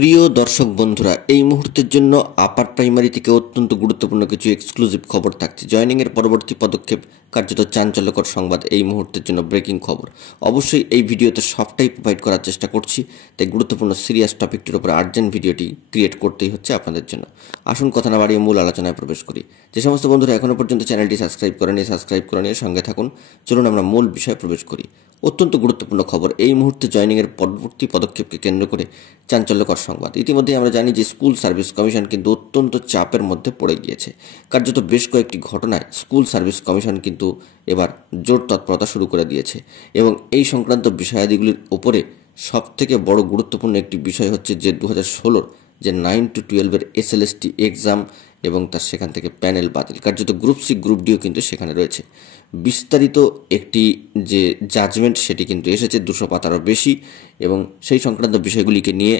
প্রিয় দর্শক বন্ধুরা, এই মুহূর্তের জন্য আপার প্রাইমারি থেকে অত্যন্ত গুরুত্বপূর্ণ কিছু এক্সক্লুসিভ খবর থাকছে। জয়েনিংয়ের পরবর্তী পদক্ষেপ কার্যত চাঞ্চল্যকর সংবাদ। এই মুহূর্তের জন্য ব্রেকিং খবর। অবশ্যই এই ভিডিওতে সবটাই প্রোভাইড করার চেষ্টা করছি, তাই গুরুত্বপূর্ণ সিরিয়াস টপিকটির উপর আর্জেন্ট ভিডিওটি ক্রিয়েট করতেই হচ্ছে আপনাদের জন্য। আসুন কথা না বাড়িয়ে মূল আলোচনায় প্রবেশ করি। যে সমস্ত বন্ধুরা এখনও পর্যন্ত চ্যানেলটি সাবস্ক্রাইব করে নিয়ে সঙ্গে থাকুন। চলুন আমরা মূল বিষয়ে প্রবেশ করি। অত্যন্ত গুরুত্বপূর্ণ খবর। এই মুহূর্তে জয়েনিংয়ের পরবর্তী পদক্ষেপকে কেন্দ্র করে চাঞ্চল্যকর সংবাদ। ইতিমধ্যে আমরা জানি যে স্কুল সার্ভিস কমিশন কিন্তু অত্যন্ত চাপের মধ্যে পড়ে গিয়েছে। কার্যত বেশ কয়েকটি ঘটনায় স্কুল সার্ভিস কমিশন কিন্তু এবার জোর তৎপরতা শুরু করে দিয়েছে এবং এই সংক্রান্ত বিষয়াদিগুলির ওপরে সবথেকে বড় গুরুত্বপূর্ণ একটি বিষয় হচ্ছে যে 2016 যে 9 to 12 SLST এক্সাম এবং তার সেখান থেকে প্যানেল বাতিল। কার্যত গ্রুপ সি গ্রুপ ডিও কিন্তু সেখানে রয়েছে। বিস্তারিত একটি যে জাজমেন্ট সেটি কিন্তু এসেছে 200 পাতারও বেশি এবং সেই সংক্রান্ত বিষয়গুলিকে নিয়ে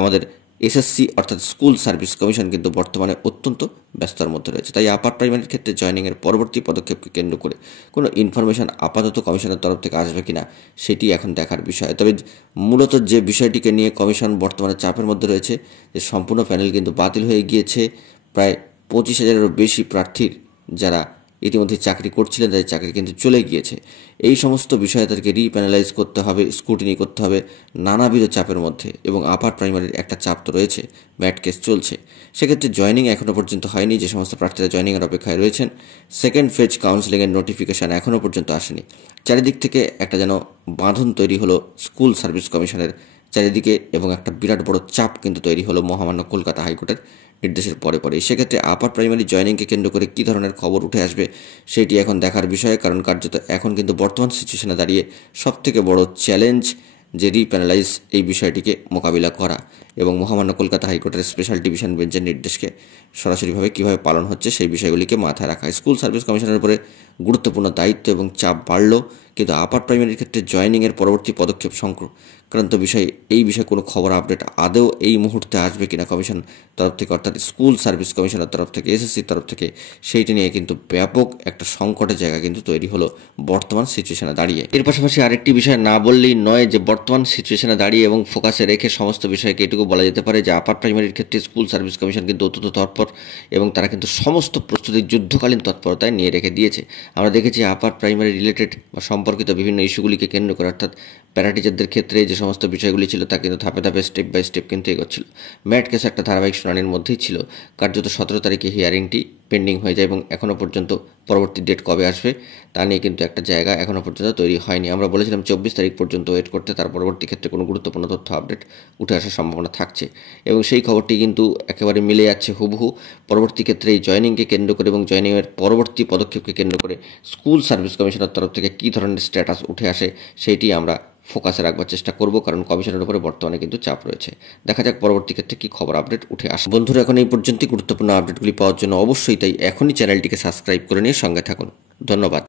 আমাদের এসএসসি অর্থাৎ স্কুল সার্ভিস কমিশন কিন্তু বর্তমানে অত্যন্ত ব্যস্ততার মধ্যে রয়েছে। তাই আপার প্রাইমারির ক্ষেত্রে জয়েনিংয়ের পরবর্তী পদক্ষেপকে কেন্দ্র করে কোনো ইনফরমেশন আপাতত কমিশনের তরফ থেকে আসবে কিনা সেটি এখন দেখার বিষয়। তবে মূলত যে বিষয়টিকে নিয়ে কমিশন বর্তমানে চাপের মধ্যে রয়েছে যে সম্পূর্ণ প্যানেল কিন্তু বাতিল হয়ে গিয়েছে। প্রায় 25,000-এরও বেশি প্রার্থীর যারা ইতিমধ্যে চাকরি করছিলেন তাদের চাকরি কিন্তু চলে গিয়েছে। এই সমস্ত বিষয়ে তাদেরকে রিপ্যানালাইজ করতে হবে, স্ক্রুটিনি করতে হবে নানাবিধ চাপের মধ্যে এবং আপার প্রাইমারির একটা চাপ তো রয়েছে, ম্যাট কেস চলছে। সেক্ষেত্রে জয়েনিং এখনও পর্যন্ত হয়নি। যে সমস্ত প্রার্থীরা জয়েনিংয়ের অপেক্ষায় রয়েছেন, সেকেন্ড ফেজ কাউন্সেলিংয়ের নোটিফিকেশান এখনও পর্যন্ত আসেনি। চারিদিক থেকে একটা যেন বাঁধন তৈরি হলো স্কুল সার্ভিস কমিশনের চারিদিকে এবং একটা বিরাট বড় চাপ কিন্তু তৈরি হলো মহামান্য কলকাতা হাইকোর্টের নির্দেশের পরে। সেক্ষেত্রে আপার প্রাইমারি জয়েনিংকে কেন্দ্র করে কী ধরনের খবর উঠে আসবে সেটি এখন দেখার বিষয়। কারণ কার্যত এখন কিন্তু বর্তমান সিচুয়েশনে দাঁড়িয়ে সবথেকে বড় চ্যালেঞ্জ যে রিপ্যানালাইজ এই বিষয়টিকে মোকাবিলা করা এবং মহামান্য কলকাতা হাইকোর্টের স্পেশাল ডিভিশন বেঞ্চের নির্দেশকে সরাসরিভাবে কীভাবে পালন হচ্ছে সেই বিষয়গুলিকে মাথায় রাখা। স্কুল সার্ভিস কমিশনের উপরে গুরুত্বপূর্ণ দায়িত্ব এবং চাপ বাড়ল, কিন্তু আপার প্রাইমারির ক্ষেত্রে জয়েনিংয়ের পরবর্তী পদক্ষেপ সংক্রান্ত বিষয়ে এই বিষয়ে কোনো খবর আপডেট আদৌ এই মুহূর্তে আসবে কিনা কমিশন তরফ থেকে, অর্থাৎ স্কুল সার্ভিস কমিশনের তরফ থেকে, এসএসসির তরফ থেকে, সেইটি নিয়ে কিন্তু ব্যাপক একটা সংকটের জায়গা কিন্তু তৈরি হলো বর্তমান সিচুয়েশনে দাঁড়িয়ে। এর পাশাপাশি আরেকটি বিষয় না বললেই নয় যে বর্তমান সিচুয়েশনে দাঁড়িয়ে এবং ফোকাসে রেখে সমস্ত বিষয়কে এটুকু বলা যেতে পারে যে আপার প্রাইমারির ক্ষেত্রে স্কুল সার্ভিস কমিশন কিন্তু অত্যন্ত তৎপর এবং তারা কিন্তু সমস্ত প্রস্তুতি যুদ্ধকালীন তৎপরতায় নিয়ে রেখে দিয়েছে। আমরা দেখেছি আপার প্রাইমারি রিলেটেড বা সম্পর্কিত বিভিন্ন ইস্যুগুলিকে কেন্দ্র করে, অর্থাৎ প্যারাটিচারদের ক্ষেত্রে যে সমস্ত বিষয়গুলি ছিল তা কিন্তু ধাপে ধাপে স্টেপ বাই স্টেপ কিন্তু এগোচ্ছিল। ম্যাট কেস একটা ধারাবাহিক শুনানির মধ্যেই ছিল। কার্যত 17 তারিখে হিয়ারিংটি পেন্ডিং হয়ে যায় এবং এখনও পর্যন্ত পরবর্তী ডেট কবে আসবে তা নিয়ে কিন্তু একটা জায়গা এখনও পর্যন্ত তৈরি হয়নি। আমরা বলেছিলাম 24 তারিখ পর্যন্ত ওয়েট করতে, তার পরবর্তী ক্ষেত্রে কোনো গুরুত্বপূর্ণ তথ্য আপডেট উঠে আসার সম্ভাবনা থাকছে এবং সেই খবরটি কিন্তু একেবারে মিলে যাচ্ছে হুবহু। পরবর্তী ক্ষেত্রে এই জয়েনিংকে কেন্দ্র করে এবং জয়েনিংয়ের পরবর্তী পদক্ষেপকে কেন্দ্র করে স্কুল সার্ভিস কমিশনের তরফ থেকে কী ধরনের স্ট্যাটাস উঠে আসে সেইটি আমরা ফোকাসে রাখবার চেষ্টা করব, কারণ কমিশনের উপরে বর্তমানে কিন্তু চাপ রয়েছে। দেখা যাক পরবর্তী ক্ষেত্রে কী খবর আপডেট উঠে আসে। বন্ধুরা, এখন এই পর্যন্তই। গুরুত্বপূর্ণ আপডেটগুলি পাওয়ার জন্য অবশ্যই তাই এখনই চ্যানেলটিকে সাবস্ক্রাইব করে নিয়ে সঙ্গে থাকুন। ধন্যবাদ।